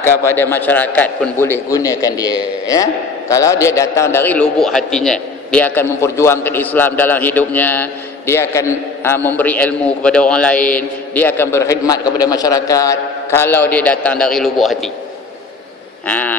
kepada masyarakat pun boleh gunakan dia, ya. Kalau dia datang dari lubuk hatinya, dia akan memperjuangkan Islam dalam hidupnya, dia akan memberi ilmu kepada orang lain, dia akan berkhidmat kepada masyarakat kalau dia datang dari lubuk hati.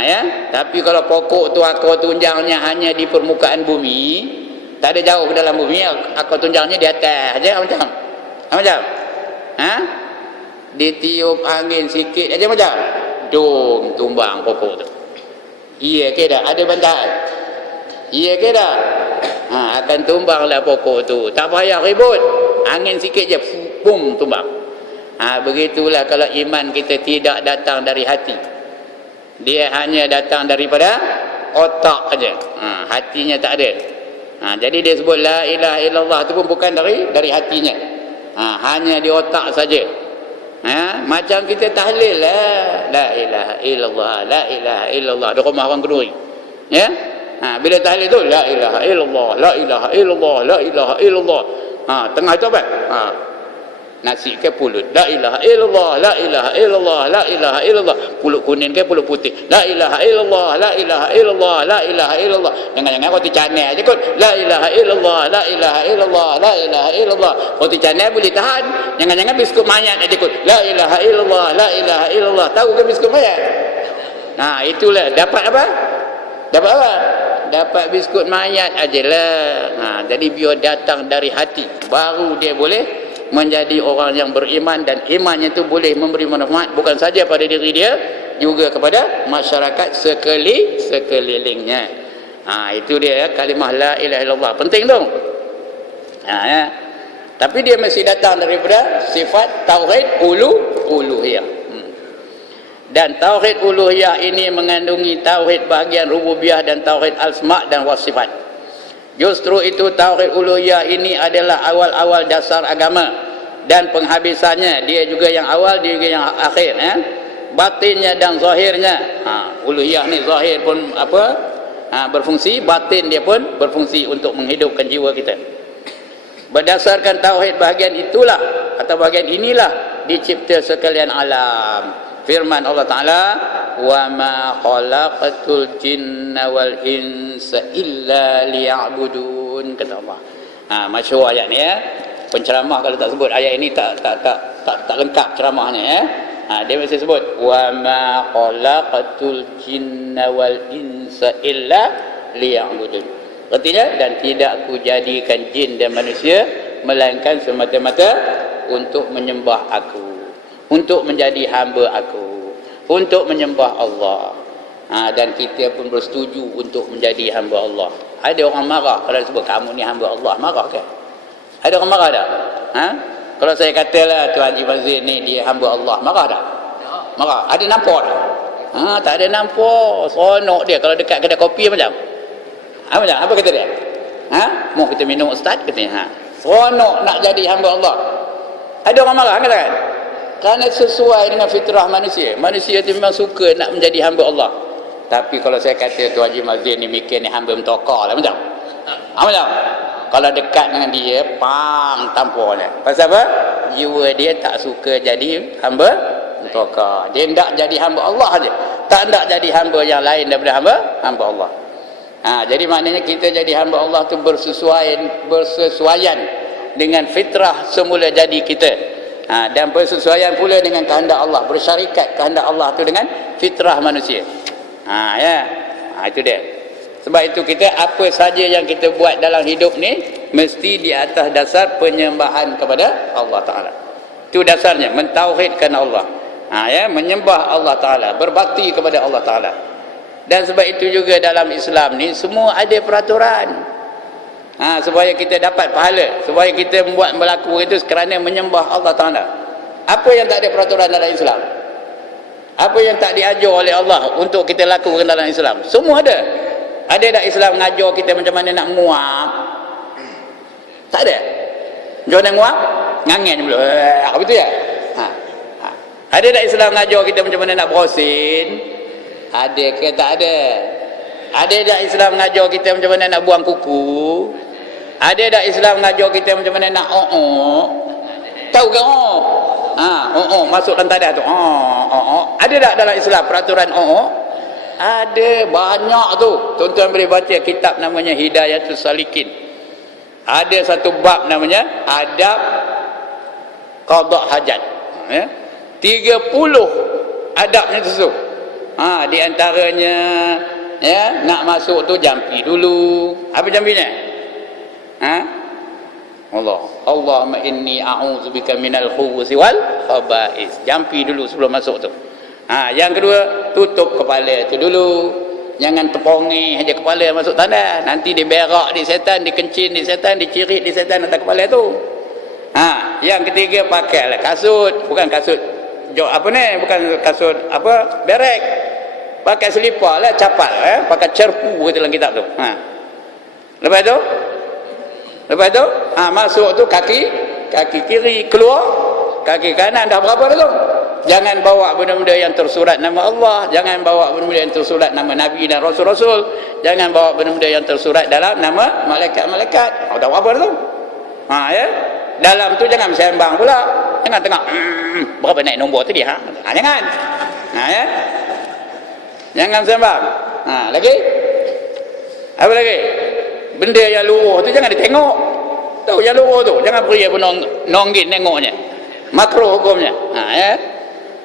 Ya. Tapi kalau pokok tu akar tunjangnya hanya di permukaan bumi, tak ada jauh ke dalam bumi, akar tunjangnya di atas aja macam. Macam? Ditiup angin sikit aja macam dum tumbang pokok tu. Iya ke dah? Ada bantahan? Iya ke dah? Akan tumbanglah pokok tu. Tak payah ribut. Angin sikit je, pum, tumbang. Begitulah kalau iman kita tidak datang dari hati. Dia hanya datang daripada otak aja. Hatinya tak ada. Jadi dia sebut la ilaha illallah tu pun bukan dari hatinya. Hanya di otak saja. Macam kita tahlil lah, la ilaha illallah, la ilaha illallah di rumah orang Kenduri, ya. Bila tahlil tu la ilaha illallah, la ilaha illallah, la ilaha illallah, tengah tu apa? Nasi ke pulut, la ilaha illallah, la ilaha illallah, la ilaha illallah, pulut kuning ke pulut putih, la ilaha illallah, la ilaha illallah, la ilaha illallah. Jangan-jangan roti canai aja kot, la ilaha illallah, la ilaha illallah, la ilaha illallah. Roti canai boleh tahan. Jangan-jangan biskut mayat aja kot, la ilaha illallah, la ilaha illallah. Tahu ke biskut mayat? Itulah dapat apa? Dapat apa? Dapat biskut mayat ajalah. Jadi biar datang dari hati, baru dia boleh menjadi orang yang beriman, dan imannya itu boleh memberi manfaat bukan saja pada diri dia, juga kepada masyarakat sekelilingnya. Itu dia, kalimah la ilaha illallah. Penting tu. Ya. Tapi dia mesti datang daripada sifat tauhid uluhiyah. Dan tauhid uluhiyah ini mengandungi tauhid bahagian rububiyah dan tauhid asma dan wasifat. Justru itu tauhid uluhiyah ini adalah awal-awal dasar agama, dan penghabisannya dia juga yang awal, dia juga yang akhir, ya. Batinnya dan zahirnya. Uluhiyah ni zahir pun berfungsi, batin dia pun berfungsi untuk menghidupkan jiwa kita. Berdasarkan tauhid bahagian itulah atau bahagian inilah dicipta sekalian alam. Firman Allah Ta'ala, wa ma khalaqatul jinna wal insa illa liya'budun, kata Allah. Masyhur ayat ni, ya. Penceramah kalau tak sebut ayat ini tak lengkap ceramahnya, ya. Dia mesti sebut wa ma khalaqatul jinna wal insa illa liya'budun. Artinya, dan tidak aku jadikan jin dan manusia melainkan semata-mata untuk menyembah aku, untuk menjadi hamba aku, untuk menyembah Allah. Dan kita pun bersetuju untuk menjadi hamba Allah. Ada orang marah kalau sebut kamu ni hamba Allah, marah ke? Ada orang marah tak? Kalau saya katalah Tuan Haji Fazil ni dia hamba Allah, marah tak? Marah. Ada nampak tak? Tak ada nampak. Seronok dia kalau dekat kedai kopi macam. Macam apa kata dia? Mau kita minum ustaz katanya. Seronok nak jadi hamba Allah. Ada orang marah kan? Kerana sesuai dengan fitrah manusia. Manusia itu memang suka nak menjadi hamba Allah. Tapi kalau saya kata Tuan Haji Mazin ni mikir ni hamba mentokar lah macam. Macam? Kalau dekat dengan dia, tampar dia. Pasal apa? Jiwa dia tak suka jadi hamba mentokar. Dia hendak jadi hamba Allah saja. Tak hendak jadi hamba yang lain daripada hamba Allah. Jadi maknanya kita jadi hamba Allah tu bersesuaian dengan fitrah semula jadi kita. Dan bersesuaian pula dengan kehendak Allah, bersyarikat kehendak Allah tu dengan fitrah manusia. Ya. Itu dia. Sebab itu kita apa saja yang kita buat dalam hidup ni mesti di atas dasar penyembahan kepada Allah Taala. Itu dasarnya, mentauhidkan Allah. Ya, menyembah Allah Taala, berbakti kepada Allah Taala. Dan sebab itu juga dalam Islam ni semua ada peraturan. Supaya kita dapat pahala, supaya kita membuat berlaku itu kerana menyembah Allah Ta'ala. Apa yang tak ada peraturan dalam Islam? Apa yang tak diajar oleh Allah untuk kita lakukan dalam Islam? Semua ada. Ada tak Islam mengajar kita macam mana nak nguap? Tak ada. Macam mana nguap? Ngangen dulu. Apa itu ya? Ada tak Islam mengajar kita macam mana nak berosin? Ada ke tak ada? Ada tak Islam mengajar kita macam mana nak buang kuku? Ada tak Islam mengajar kita macam mana nak Tahu ke masuk dalam tadah tu. Ada tak dalam Islam peraturan Ada, banyak tu. Tuan-tuan boleh baca kitab namanya Hidayatus Salikin. Ada satu bab namanya adab qada hajat. 30 adabnya tu. Di antaranya nak masuk tu jampi dulu. Apa jampinya? Allahumma inni a'udzubika minal khubuthi wal khaba'is. Jampi dulu sebelum masuk tu. Yang kedua, tutup kepala tu dulu. Jangan tepongi aja kepala masuk tandas. Nanti diberak di setan, dikencin di setan, dicirit di setan atas kepala tu. Yang ketiga, pakailah kasut, bukan kasut bukan kasut berek. Pakai selipar lah, capal pakai cerpu dalam kitab tu. Lepas tu masuk tu kaki kiri keluar, kaki kanan dah berapa dah tu? Jangan bawa benda-benda yang tersurat nama Allah, jangan bawa benda-benda yang tersurat nama Nabi dan Rasul-Rasul, jangan bawa benda-benda yang tersurat dalam nama malaikat-malaikat. Dah berapa dah tu? Dalam tu jangan sembang pula. Jangan tengok berapa naik nombor tadi jangan. Jangan sembang. Lagi? Apa lagi? Benda yang luruh tu jangan ditengok. Tahu yang luruh tu, jangan beri apa nonggin tengoknya. Makruh hukumnya.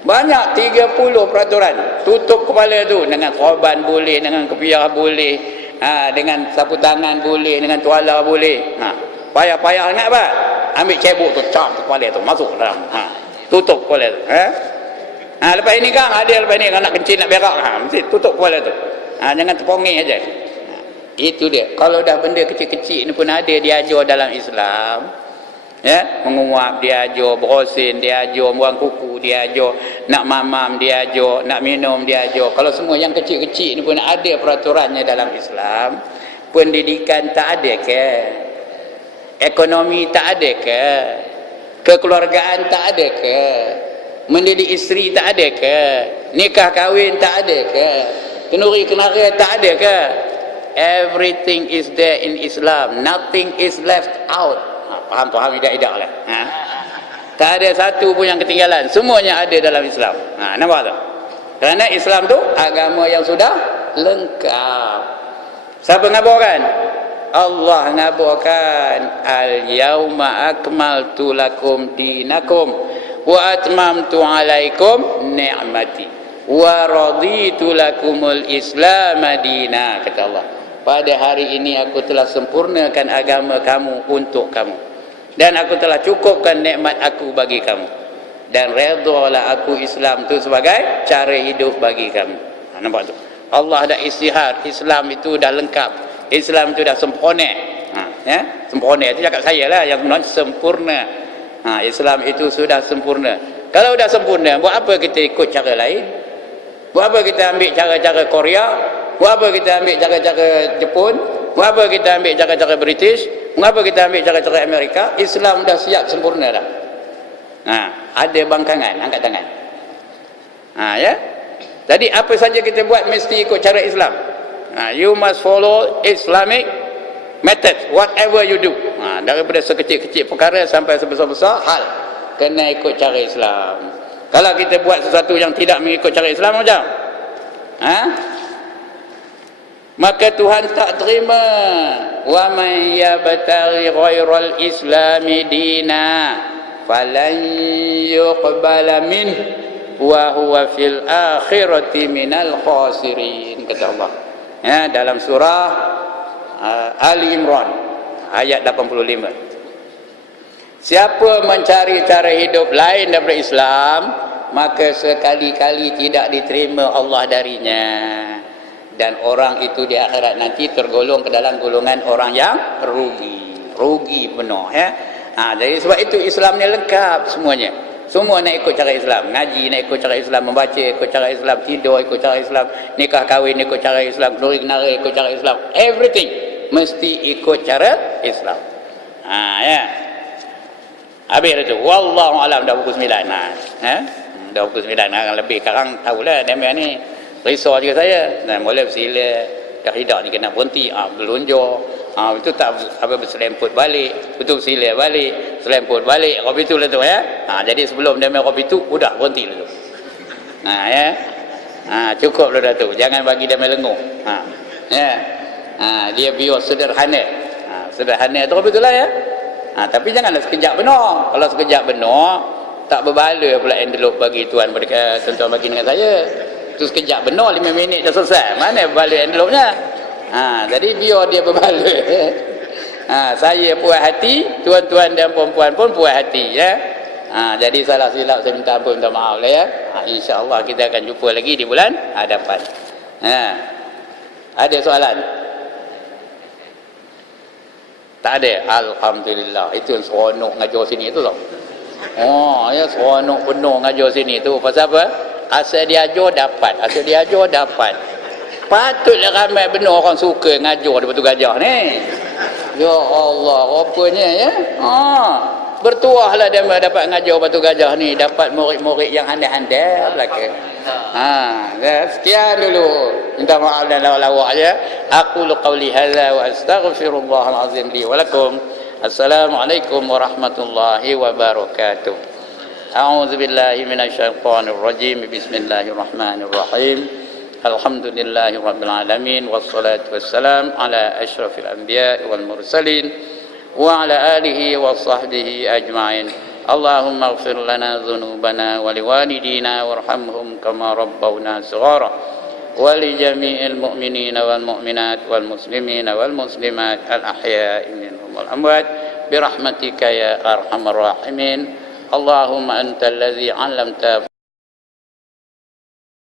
Banyak 30 peraturan. Tutup kepala tu dengan korban boleh, dengan kepiah boleh, dengan sapu tangan boleh, dengan tuala boleh. Payah-payah ingat apa? Ambil cebok tu, cap kepala tu, masuk dalam. Tutup kepala tu. Lepas ini kan lepas ni nak kencing nak berak, mesti tutup kepala tu. Jangan terpongi aja. Itu dia. Kalau dah benda kecil-kecil ni pun ada diajar dalam Islam. Menguap diajar, berosin diajar, buang kuku diajar, nak mamam diajar, nak minum diajar. Kalau semua yang kecil-kecil ni pun ada peraturannya dalam Islam. Pendidikan tak ada ke? Ekonomi tak ada ke? Kekeluargaan tak ada ke? Mendidik isteri tak ada ke? Nikah kahwin tak ada ke? Kenuri kenara tak ada ke? Everything is there in Islam. Nothing is left out. Faham idak lah. Tak ada satu pun yang ketinggalan. Semuanya ada dalam Islam. Nampak tak? Kerana Islam tu agama yang sudah lengkap. Siapa ngabarkan? Allah ngabarkan. Al-yawma akmaltu lakum dinakum wa atmamtu alaikum ni'mati wa raditu lakumul islam madina. Kata Allah, pada hari ini aku telah sempurnakan agama kamu untuk kamu, dan aku telah cukupkan nikmat aku bagi kamu, dan redalah aku Islam tu sebagai cara hidup bagi kamu. Nampak tu? Allah dah istihar, Islam itu dah lengkap, Islam itu dah sempurna. Sempurna itu cakap saya lah, yang sebenarnya sempurna. Islam itu sudah sempurna. Kalau dah sempurna, buat apa kita ikut cara lain? Buat apa kita ambil cara-cara Korea? Buat apa kita ambil cara-cara Jepun? Buat apa kita ambil cara-cara British? Mengapa kita ambil cara-cara Amerika? Islam dah siap sempurna dah. Ada bangkangan, angkat tangan. Jadi apa saja kita buat mesti ikut cara Islam. You must follow Islamic method, whatever you do. Daripada sekecil-kecil perkara sampai sebesar-besar hal, kena ikut cara Islam. Kalau kita buat sesuatu yang tidak mengikut cara Islam, macam maka Tuhan tak terima. Wa man yabtaghi ghairal islami dina falan yuqbala min wa huwa fil akhirati minal khasirin, kata Allah dalam surah Ali Imran ayat 85. Siapa mencari cara hidup lain daripada Islam, maka sekali-kali tidak diterima Allah darinya, dan orang itu di akhirat nanti tergolong ke dalam golongan orang yang rugi penuh. Jadi sebab itu Islam ni lengkap semuanya. Semua nak ikut cara Islam, ngaji nak ikut cara Islam, membaca ikut cara Islam, tidur ikut cara Islam, nikah kahwin ikut cara Islam, kenduri kenara ikut cara Islam, everything mesti ikut cara Islam. Habis itu. Wallahu alam, dah pukul 9. Dah pukul 9 lebih. Sekarang tahulah demi ni risau juga saya. Mula bersila dah hidup ni kena berhenti, belunjur Itu tak apa berselemput balik, betul silir balik, selemput balik, kopi tu lah tu ya. Jadi sebelum dia main kopi tu, udah berhenti lah tu. Ya. Cukup lah dah tu. Jangan bagi dia main lenguh. Ya. Dia biar sederhana. Sederhana tu kopi tu lah ya. Tapi janganlah sekejap benar. Kalau sekejap benar, tak berbala pula envelope bagi tuan bagi dengan saya. Tu sekejap benar 5 minit dah selesai. Mana berbala envelope-nya? Jadi biar dia berbala. Saya puas hati, tuan-tuan dan puan-puan pun puas hati ya. Jadi salah silap saya minta ampun, minta maaf lah ya. InsyaAllah kita akan jumpa lagi di bulan hadapan. Ada soalan? Tak ada? Alhamdulillah. Itu yang seronok ngajar sini tu tau. Ya seronok penuh ngajar sini tu. Pasal apa? Asal diajar dapat. Asal diajar dapat. Patutlah ramai benar orang suka ngajar di Batu Gajah ni. Ya Allah, rupanya ya. Bertuahlah dia dapat ngajar Batu Gajah ni, dapat murid-murid yang handai-handai belaka. Sekian dulu. Minta maaf dan lawak-lawak ya. Aqulu qawli hadza wa astaghfirullahal azim li wa lakum. Assalamualaikum warahmatullahi wabarakatuh. A'udzu billahi minasyaitonir rajim. Bismillahirrahmanirrahim. Alhamdulillahi rabbil alamin wassalatu wassalam ala asyrafil anbiya'i wal mursalin wa ala alihi wa sahbihi ajma'in. Allahumma ighfir lana dhunubana wa liwalidina warhamhum kama rabbawna shighara wa li jami'il mu'minina wal mu'minat wal muslimina wal muslimat al ahya'i minhum wal amwat bi rahmatika ya arhamar rahimin. Allahumma antal ladzi 'allamta